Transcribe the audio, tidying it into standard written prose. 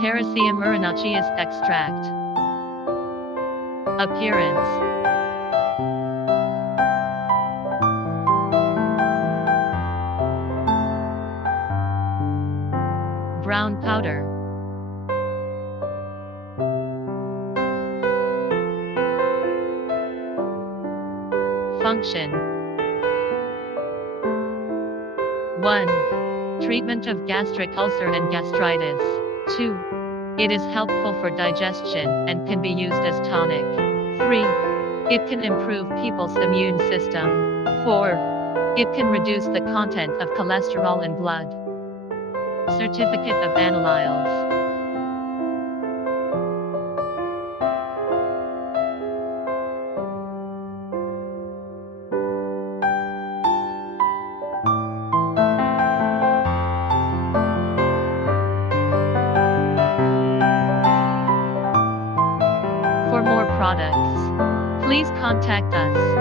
Hericium Erinaceus extract. Appearance. Brown powder. Function. 1. Treatment of gastric ulcer and gastritis. 2. It is helpful for digestion and can be used as tonic. 3. It can improve people's immune system. 4. It can reduce the content of cholesterol in blood. Certificate of Analyles. For more products, please contact us.